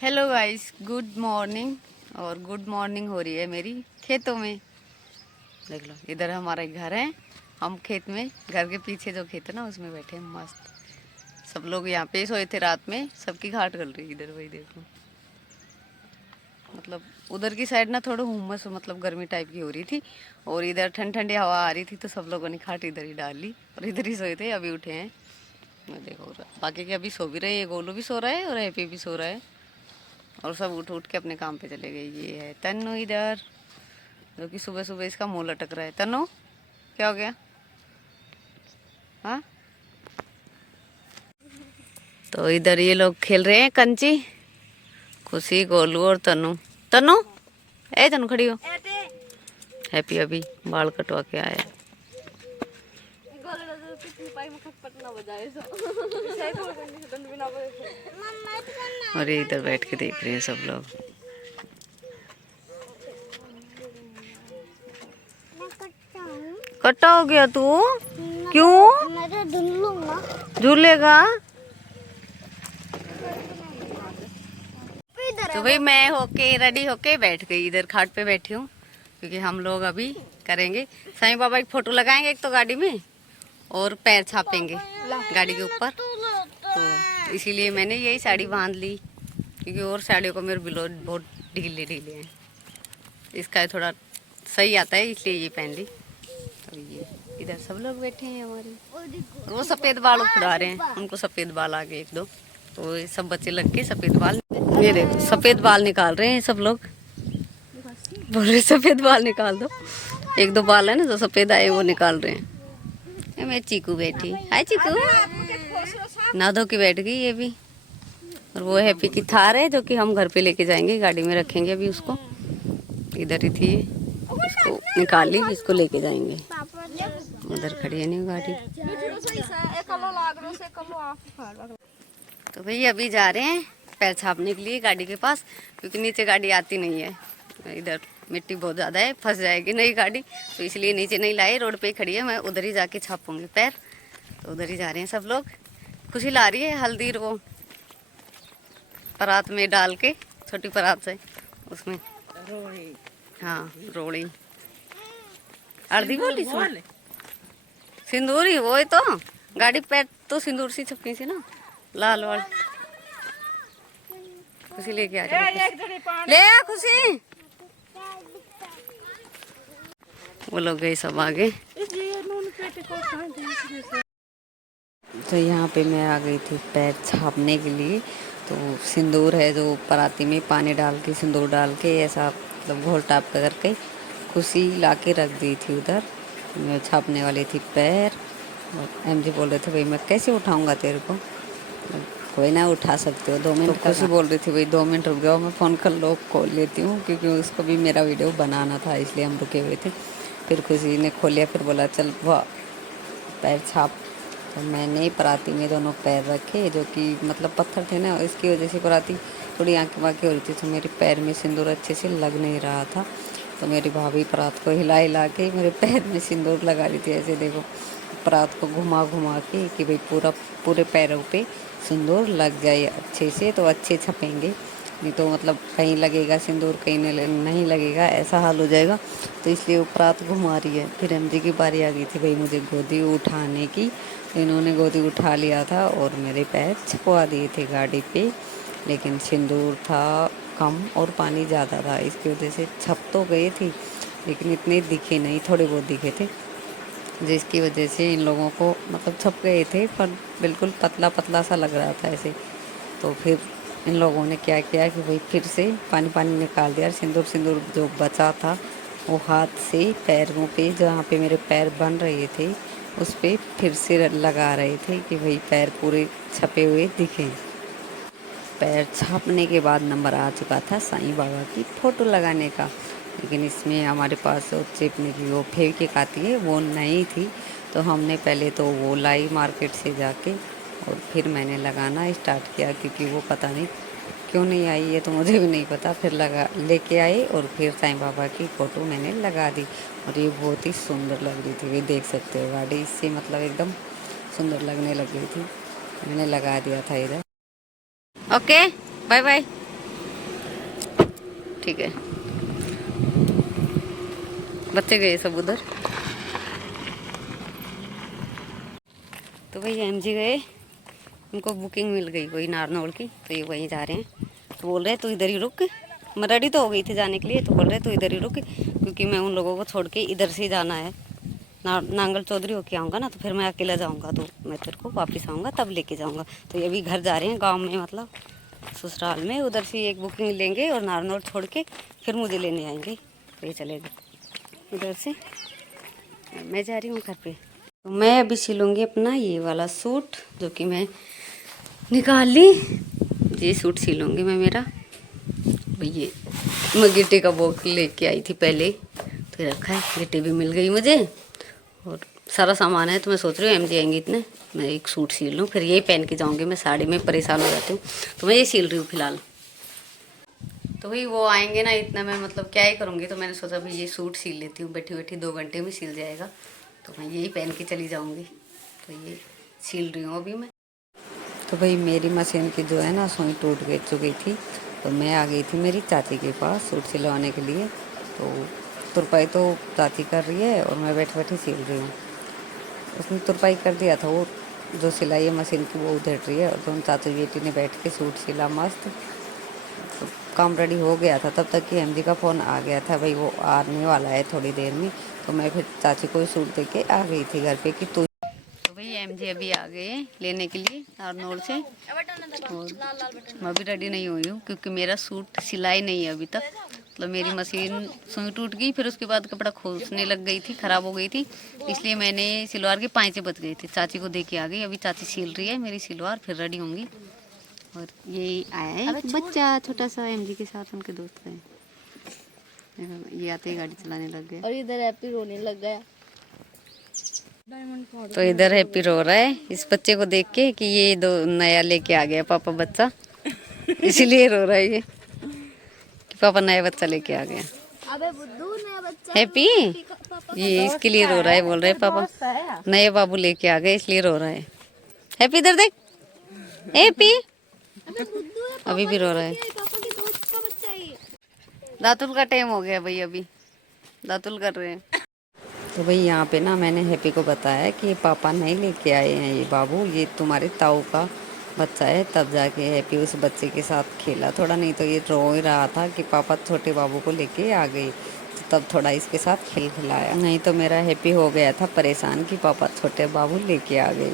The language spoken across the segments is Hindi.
Hello guys, good morning. और गुड मॉर्निंग हो रही है मेरी खेतों में। देख लो, इधर हमारा एक घर है, हम खेत में, घर के पीछे जो खेत है ना उसमें बैठे हैं मस्त। सब लोग यहाँ पे सोए थे रात में, सबकी घाट गल रही इधर, वही देखो। मतलब उधर की साइड ना थोड़ा हुमस, मतलब गर्मी टाइप की हो रही थी, और इधर ठंडी ठंडी हवा आ रही थी, तो सब लोगों ने खाट इधर ही डाल ली और इधर ही सोए थे। अभी उठे हैं, मैं देखो बाकी के अभी सो भी रहे हैं, गोलू भी सो रहा है और हैप्पी भी सो रहा है, और सब उठ उठ के अपने काम पे चले गए। ये है तन्नू इधर, जो कि सुबह सुबह इसका मुंह लटक रहा है। तन्नू, क्या हो गया? हाँ, तो इधर ये लोग खेल रहे हैं कंची, खुशी, गोलू और तन्नू। तन्नू, ए तन्नू खड़ी हो। हैप्पी अभी बाल कटवा के आया। और ये इधर बैठ के देख रहे हैं सब लोग। कट्टा हो गया तू? क्यों झूलेगा? तो भाई मैं होके रेडी होके बैठ गई, इधर खाट पे बैठी हूँ, क्योंकि हम लोग अभी करेंगे साईं बाबा की फोटो लगाएंगे एक तो गाड़ी में, और पैर छापेंगे गाड़ी के ऊपर। तो इसीलिए मैंने यही साड़ी बांध ली, क्योंकि और साड़ियों को मेरे बिलो बहुत ढीले ढीले हैं, इसका थोड़ा सही आता है इसलिए ये पहन ली। तो ये इधर सब लोग बैठे हैं हमारे, और वो सफेद बाल उखड़ा रहे हैं, उनको सफेद बाल आ गए एक दो, तो ये सब बच्चे लग के सफेद बाल, ये देखो सफेद बाल निकाल रहे हैं सब लोग, बोल रहे सफेद बाल निकाल दो। एक दो बाल है ना जो सफेद आए वो निकाल रहे हैं। मैं चीकू बैठी, हाय चीकू, ना धो के बैठ गई ये भी। और वो हैप्पी की थार है, जो कि हम घर पे लेके जाएंगे, गाड़ी में रखेंगे अभी उसको। इधर ही थी, इसको निकाल ली, इसको लेके जाएंगे। उधर खड़ी है नहीं गाड़ी। तो भैया अभी जा रहे हैं पैर छापने के लिए गाड़ी के पास, क्योंकि नीचे गाड़ी आती नहीं है, इधर मिट्टी बहुत ज़्यादा है, फंस जाएगी नई गाड़ी, तो इसलिए नीचे नहीं लाई, रोड पे ही खड़ी है। मैं उधर ही जाके छापूंगी पैर, तो उधर ही जा रहे हैं सब लोग। खुशी ला रही है हल्दी, वो परात में डाल के, छोटी परात से उसमें रोड़ी, हाँ रोड़ी, अर्धी बोली सिंदूर ही, वो तो गाड़ी पैर तो सिंदूर सी छपनी सी ना, लाल वाल। खुशी लेके आ रही, ले आ खुशी। वो लोग गए सब आगे। तो यहाँ पे मैं आ गई थी पैर छापने के लिए। तो सिंदूर है जो पराती में पानी डाल के, सिंदूर डाल के ऐसा मतलब घोल टाप करके खुशी ला के रख दी थी उधर। मैं छापने वाली थी पैर, और एम जी बोल रहे थे भाई मैं कैसे उठाऊंगा तेरे को, कोई ना उठा सकते हो 2 मिनट। तो खुशी बोल रही थी भाई 2 मिनट रुक जाओ, मैं फ़ोन कर लो खोल लेती हूँ, क्योंकि उसको भी मेरा वीडियो बनाना था, इसलिए हम रुके हुए थे। फिर खुशी ने खोलिया, फिर बोला चल वाह पैर छाप। तो मैंने पराती में दोनों पैर रखे, जो कि मतलब पत्थर थे ना, इसकी वजह से पराती थोड़ी आँखें बाँकी हो रही थी, तो मेरे पैर में सिंदूर अच्छे से लग नहीं रहा था। तो मेरी भाभी परात को हिला हिला के मेरे पैर में सिंदूर लगा रही थी, ऐसे देखो परात को घुमा घुमा के, कि भाई पूरे पैरों पे सिंदूर लग जाए अच्छे से, तो अच्छे छपेंगे, नहीं तो मतलब कहीं लगेगा सिंदूर कहीं नहीं लगेगा, ऐसा हाल हो जाएगा। तो इसलिए वो परात घुमा रही है। फिर एम जी की बारी आ गई थी भाई मुझे गोदी उठाने की, इन्होंने गोदी उठा लिया था और मेरे पैर छपवा दिए थे गाड़ी पे, लेकिन सिंदूर था कम और पानी ज़्यादा था, इसकी वजह से छप तो गए थे, लेकिन इतने दिखे नहीं, थोड़े बहुत दिखे थे, जिसकी वजह से इन लोगों को मतलब छप गए थे, पर बिल्कुल पतला पतला सा लग रहा था ऐसे। तो फिर इन लोगों ने क्या किया कि भाई फिर से पानी पानी निकाल दिया, सिंदूर जो बचा था वो हाथ से पैरों पे, जहाँ पे मेरे पैर बन रहे थे उस पर फिर से लगा रहे थे, कि भाई पैर पूरे छपे हुए दिखें। पैर छापने के बाद नंबर आ चुका था साईं बाबा की फ़ोटो लगाने का, लेकिन इसमें हमारे पास चिपने की वो फेविक्विक आती है, वो नहीं थी। तो हमने पहले तो वो लाई मार्केट से जाके, और फिर मैंने लगाना स्टार्ट किया, क्योंकि वो पता नहीं क्यों नहीं आई, ये तो मुझे भी नहीं पता। फिर लेके आए, और फिर साईं बाबा की फ़ोटो मैंने लगा दी, और ये बहुत ही सुंदर लग रही थी, ये देख सकते हो गाड़ी इससे मतलब एकदम सुंदर लगने लग गई थी। मैंने लगा दिया था इधर। Okay bye bye. ठीक है, बच्चे गए सब उधर। तो भाई एमजी गए, उनको बुकिंग मिल गई वही नारनौल की, तो ये वहीं जा रहे हैं। तो बोल रहे तो इधर ही रुक, मैं रेडी तो हो गई थी जाने के लिए, तो बोल रहे तो इधर ही रुक, क्योंकि मैं उन लोगों को छोड़ के इधर से ही जाना है, नांगल चौधरी होके आऊँगा ना, तो फिर मैं अकेला जाऊँगा, तो मैं तेरे को वापस आऊँगा तब लेके जाऊँगा। तो ये भी घर जा रहे हैं गाँव में, मतलब ससुराल में, उधर से एक बुकिंग लेंगे और नारनौल छोड़ के फिर मुझे लेने आएंगे। तो ये चलेगा उधर से, मैं जा रही हूँ घर पे। तो मैं अभी सिलूँगी अपना ये वाला सूट, जो कि मैं निकाल ली, ये सूट सिलूँगी मैं मेरा। ये मैं गिट्टी का बॉक्स लेके आई थी पहले, तो रखा है, गिट्टी भी मिल गई मुझे और सारा सामान है। तो मैं सोच रही हूँ एमजी आएंगे इतने, मैं एक सूट सिल लूँ, फिर यही पहन के जाऊँगी, मैं साड़ी में परेशान हो जाती हूँ, तो मैं ये सिल रही हूँ फिलहाल। तो भाई वो आएंगे ना, इतना मैं मतलब क्या ही करूँगी, तो मैंने सोचा भाई ये सूट सिल लेती हूँ, बैठी बैठी 2 घंटे में सिल जाएगा, तो मैं यही पहन के चली जाऊँगी। तो ये सिल रही हूँ अभी मैं। तो भाई मेरी मशीन की जो है ना सुई टूट गई चुकी थी, तो मैं आ गई थी मेरी चाची के पास सूट सिलवाने के लिए। तो तुरपाई तो चाची कर रही है और मैं बैठी बैठी सिल रही हूँ। उसने तुरपाई कर दिया था, वो जो सिलाई है मशीन की वो उधर रही है, और दोनों चाची बेटी ने बैठ के सूट सिला मस्त। तो काम रेडी हो गया था तब तक कि एमजी का फ़ोन आ गया था, भाई वो आने वाला है थोड़ी देर में। तो मैं फिर चाची को ही सूट दे के आ गई थी घर पे कि तो भाई एमजी अभी आ गए लेने के लिए नारनौल से, और मैं भी रेडी नहीं हुई हूँ क्योंकि मेरा सूट सिलाई नहीं है अभी तक। मतलब मेरी मशीन सुई टूट गई, फिर उसके बाद कपड़ा खोसने लग गई थी, ख़राब हो गई थी, इसलिए मैंने सिलवार के पाँचे बच गए थे, चाची को दे के आ गई। अभी चाची सिल रही है मेरी सिलवार, फिर रेडी होंगी। और ये आया है बच्चा छोटा सा एमजी के साथ, उनके दोस्त का है। ये आते ही गाड़ी चलाने लग गया, और इधर हैप्पी रोने लग गया। तो इधर हैप्पी रो रहा है इस बच्चे को देख के कि ये दो नया लेके आ गया पापा बच्चा, इसीलिए रो रहा है ये कि पापा नया बच्चा लेके आ गया। अबे बुद्धू नया बच्चा हैप्पी ये इसके लिए रो रहा है, बोल रहे पापा नए बाबू लेके आ गए इसलिए रो रहा है। हैप्पी इधर देख, हैप्पी अभी भी रो रहा है। पापा के दोस्त का बच्चा है। दातुल का टाइम हो गया भाई, अभी दातुल कर रहे हैं। तो भाई यहाँ पे ना मैंने हैप्पी को बताया कि पापा नहीं लेके आए हैं ये बाबू, ये तुम्हारे ताऊ का बच्चा है। तब जाके हैप्पी उस बच्चे के साथ खेला थोड़ा, नहीं तो ये रो ही रहा था कि पापा छोटे बाबू को लेके आ गए, तो तब थोड़ा इसके साथ खेल खिलाया, नहीं तो मेरा हैप्पी हो गया था परेशान कि पापा छोटे बाबू लेके आ गए।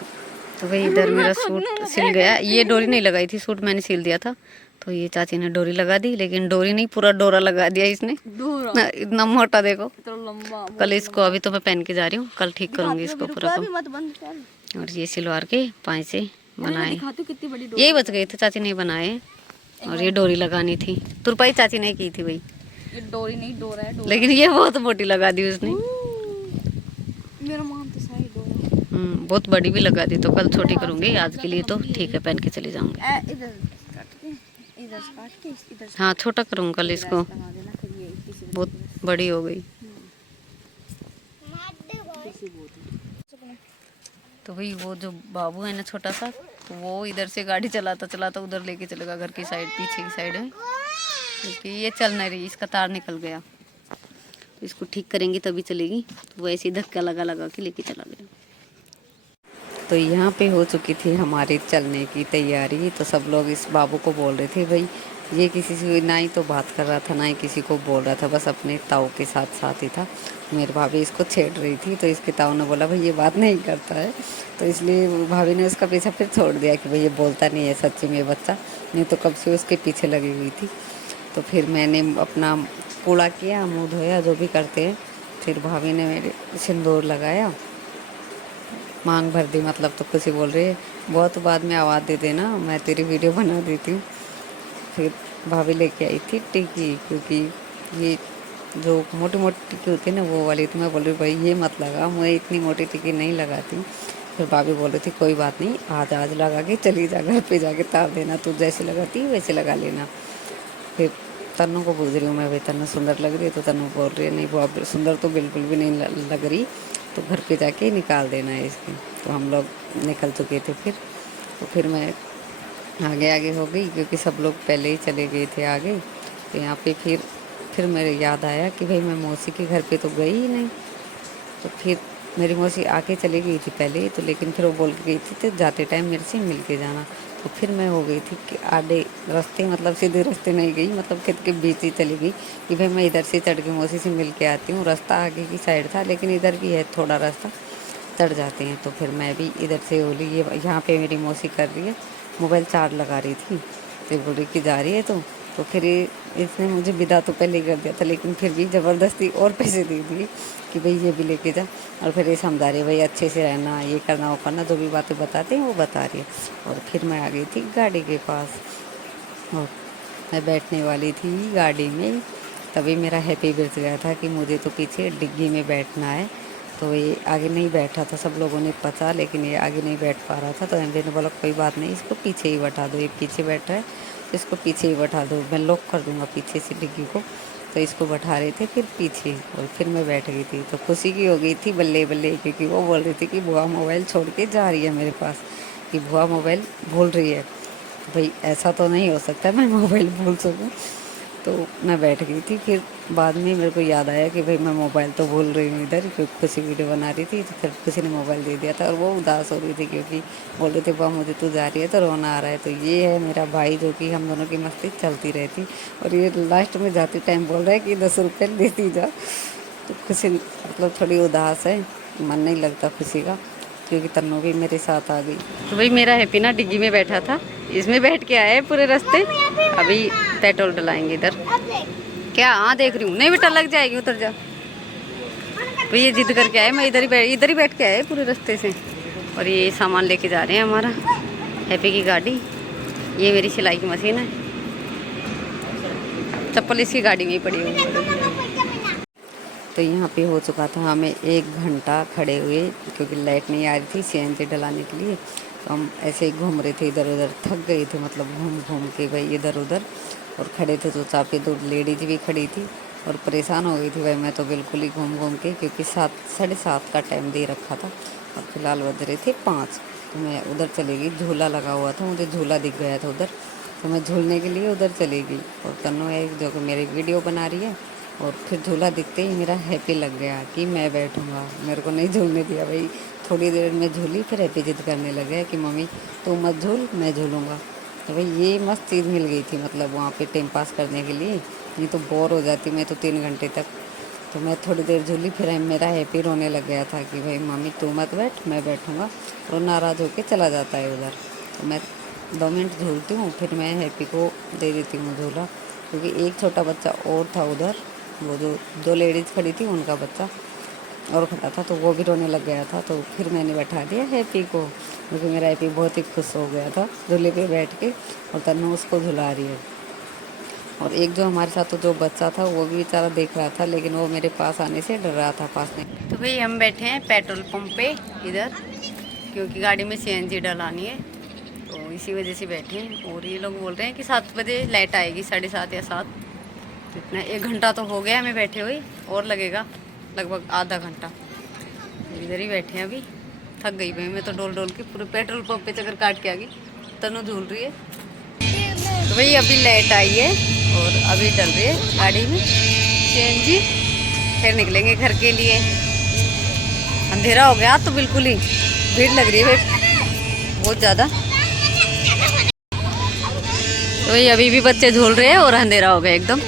तो भाई इधर मेरा सूट सिल गया, ये डोरी नहीं लगाई थी, सूट मैंने सिल दिया था, तो ये चाची ने डोरी लगा दी, लेकिन डोरी नहीं पूरा डोरा लगा दिया इसने, इतना मोटा देखो। कल इसको अभी तो मैं पहन के जा रही हूँ, कल ठीक करूँगी इसको पूरा को। और ये सिलवार के पाँचे बनाए, यही बच गए थे, चाची नहीं बनाए। और ये डोरी लगानी थी, तुरपाई चाची नहीं की थी भाई, ये डोरी नहीं डोरा है डोरा। लेकिन ये बहुत मोटी लगा दी उसने। मेरा मान तो सही डोरा। बहुत बड़ी भी लगा दी, तो कल छोटी करूँगी, आज के लिए तो ठीक है पहन के चली जाऊँगी। इधर काट के इधर हाँ छोटा करूँगा कल इसको, लगा देना, फिर ये बहुत बड़ी हो गई। तो भाई वो जो बाबू है ना छोटा सा, तो वो इधर से गाड़ी चलाता चलाता उधर लेके चलेगा घर की साइड, पीछे की साइड है, क्योंकि ये चल नहीं रही, इसका तार निकल गया, तो इसको ठीक करेंगी तभी चलेगी। तो वो ऐसे ही धक्का लगा लगा के लेके चला गया। तो यहाँ पे हो चुकी थी हमारी चलने की तैयारी, तो सब लोग इस बाबू को बोल रहे थे भाई, ये किसी से ना ही तो बात कर रहा था ना ही किसी को बोल रहा था, बस अपने ताऊ के साथ साथ ही था। मेरी भाभी इसको छेड़ रही थी, तो इसके ताऊ ने बोला भाई ये बात नहीं करता है, तो इसलिए भाभी ने उसका पीछा फिर छोड़ दिया कि भाई ये बोलता नहीं है सच्ची में बच्चा, नहीं तो कब से उसके पीछे लगी हुई थी। तो फिर मैंने अपना कूड़ा किया, मुँह धोया, जो भी करते हैं, फिर भाभी ने मेरे सिंदूर लगाया, मांग भर दी, मतलब तो कुछ ही बोल रही है, बहुत बाद में आवाज़ दे देना, मैं तेरी वीडियो बना देती हूँ। फिर भाभी लेके आई थी टिकी, क्योंकि ये जो मोटी मोटी टिकी होती है ना वो वाली, तो मैं बोल रही भाई ये मत लगा, मैं इतनी मोटी टिकी नहीं लगाती। फिर भाभी बोल रही थी कोई बात नहीं, आज लगा के चली जा, घर पे जाके तार देना, तू जैसे लगाती है वैसे लगा लेना। फिर तन्नू को पूछ रही हूँ मैं, भाई तन्नू सुंदर लग रही है, तो तन्नू बोल रही है नहीं वो अब सुंदर तो बिल्कुल भी नहीं लग रही, तो घर पे जाके निकाल देना है इसकी। तो हम लोग निकल चुके थे फिर, तो फिर मैं आगे आगे हो गई, क्योंकि सब लोग पहले ही चले गए थे आगे। तो यहाँ पे फिर फिर मेरे याद आया कि भाई मैं मौसी के घर पे तो गई ही नहीं। तो फिर मेरी मौसी आके चली गई थी पहले तो, लेकिन फिर वो बोल के गई थी तो जाते टाइम मेरे से मिल के जाना। तो फिर मैं हो गई थी कि आधे रास्ते, मतलब सीधे रास्ते नहीं गई, मतलब खेत के बीच ही चली गई कि भाई मैं इधर से चढ़ के मौसी से मिल के आती हूँ। रास्ता आगे की साइड था, लेकिन इधर भी है थोड़ा रास्ता, चढ़ जाते हैं। तो फिर मैं भी इधर से बोली ये यहाँ पे मेरी मौसी कर रही है, मोबाइल चार्ज लगा रही थी, तो बोल रही कि जा रही है तो फिर इसने मुझे विदा तो पहले कर दिया था, लेकिन फिर भी ज़बरदस्ती और पैसे दे दिए कि भाई ये भी लेके जा। और फिर ये समझा रही है भाई अच्छे से रहना, ये करना वो करना, जो भी बातें बताते हैं वो बता रही है। और फिर मैं आ गई थी गाड़ी के पास और मैं बैठने वाली थी गाड़ी में, तभी मेरा हैप्पी बज गया था कि मुझे तो पीछे डिग्गी में बैठना है। तो ये आगे नहीं बैठा था, सब लोगों ने पता, लेकिन ये आगे नहीं बैठ पा रहा था। तो एमडी ने बोला कोई बात नहीं, इसको पीछे ही बैठा दो, ये पीछे बैठा है तो इसको पीछे ही बैठा दो, मैं लॉक कर दूंगा पीछे से डिग्गी को। तो इसको बैठा रहे थे फिर पीछे, और फिर मैं बैठ गई थी। तो खुशी की हो गई थी बल्ले बल्ले, क्योंकि वो बोल रही थी कि बुआ मोबाइल छोड़ के जा रही है मेरे पास, कि बुआ मोबाइल भूल रही है। भाई ऐसा तो नहीं हो सकता मैं मोबाइल भूल सकूं। तो मैं बैठ गई थी। फिर बाद में मेरे को याद आया कि भाई मैं मोबाइल तो भूल रही हूँ इधर, क्योंकि खुशी वीडियो बना रही थी। तो फिर किसी ने मोबाइल दे दिया था और वो उदास हो रही थी, क्योंकि बोल रहे थे बुआ मुझे तू जा रही है तो रोना आ रहा है। तो ये है मेरा भाई, जो कि हम दोनों की मस्ती चलती रहती। और ये लास्ट में जाते टाइम बोल रहा है कि 10 रुपये देती जा। तो खुशी मतलब थोड़ी उदास है, मन नहीं लगता खुशी का, क्योंकि तन्नू भी मेरे साथ आ गई। तो भाई मेरा हैप्पी ना डिग्गी में बैठा था, इसमें बैठ के आए पूरे रास्ते। अभी पेट्रोल डलाएंगे इधर। क्या? हाँ देख रही हूँ। नहीं बेटा लग जाएगी, उतर जा। तो ये जिद करके आए, मैं इधर ही बैठ के आए पूरे रास्ते से। और ये सामान लेके जा रहे हैं हमारा, हैप्पी की गाड़ी। ये मेरी सिलाई की मशीन है, चप्पल इसकी गाड़ी में ही पड़ी हुई है। तो यहाँ पे हो चुका था हमें 1 घंटा खड़े हुए, क्योंकि लाइट नहीं आ रही थी सीएनजी डलाने के लिए। तो हम ऐसे ही घूम रहे थे इधर उधर, थक गए थे मतलब घूम घूम के भाई इधर उधर। और खड़े थे तो चाप पे 2 लेडीज भी खड़ी थी और परेशान हो गई थी भाई मैं तो बिल्कुल ही घूम घूम के, क्योंकि 7 साढ़े 7 का टाइम दे रखा था और फिलहाल बज रहे थे 5। तो मैं उधर चली गई, झूला लगा हुआ था, मुझे झूला दिख गया था उधर, तो मैं झूलने के लिए उधर चली गई। और तन्नू है जो कि मेरी वीडियो बना रही है, और फिर झूला दिखते ही मेरा हैप्पी लग गया कि मैं बैठूंगा। मेरे को नहीं झूलने दिया भाई, थोड़ी देर में झूली, फिर हैप्पी जिद करने लग गया कि मम्मी तू मत झूल, मैं झूलूंगा। तो भाई ये मस्त चीज़ मिल गई थी, मतलब वहाँ पे टाइम पास करने के लिए। नहीं तो बोर हो जाती मैं तो 3 घंटे तक। तो मैं थोड़ी देर झूली, फिर मेरा हैप्पी रोने लग गया था कि भाई मम्मी तू मत बैठ, मैं बैठूंगा। और नाराज़ होकर चला जाता है उधर। तो मैं 2 मिनट झूलती हूँ, फिर मैं हैप्पी को दे देती हूँ झूला, क्योंकि एक छोटा बच्चा और था उधर, वो जो 2 लेडीज़ खड़ी थी उनका बच्चा और खड़ा था, तो वो भी रोने लग गया था। तो फिर मैंने बैठा दिया हैप्पी को, क्योंकि मेरा हैप्पी बहुत ही खुश हो गया था झूले पे बैठ के, और तन्नू उसको झुला रही है। और एक जो हमारे साथ तो जो बच्चा था वो भी बेचारा देख रहा था, लेकिन वो मेरे पास आने से डर रहा था पास नहीं। तो भाई हम बैठे हैं पेट्रोल पंप पे इधर, क्योंकि गाड़ी में सीएनजी डलानी है, तो इसी वजह से बैठे हैं। और ये लोग बोल रहे हैं कि 7 बजे लाइट आएगी, 7:30 या 7। तो इतना 1 घंटा तो हो गया हमें बैठे हुए, और लगेगा लगभग आधा घंटा। इधर ही बैठे हैं अभी, थक गई भाई मैं तो डोल डोल के पूरे पेट्रोल पंप पे चक्कर काट के आ गई। तनु झूल रही है। तो भाई अभी लाइट आई है और अभी डल रही है गाड़ी में सीएनजी, फिर निकलेंगे घर के लिए। अंधेरा हो गया तो बिल्कुल ही भीड़ लग रही है भाई बहुत ज़्यादा। तो भाई अभी भी बच्चे झूल रहे हैं और अंधेरा हो गया एकदम।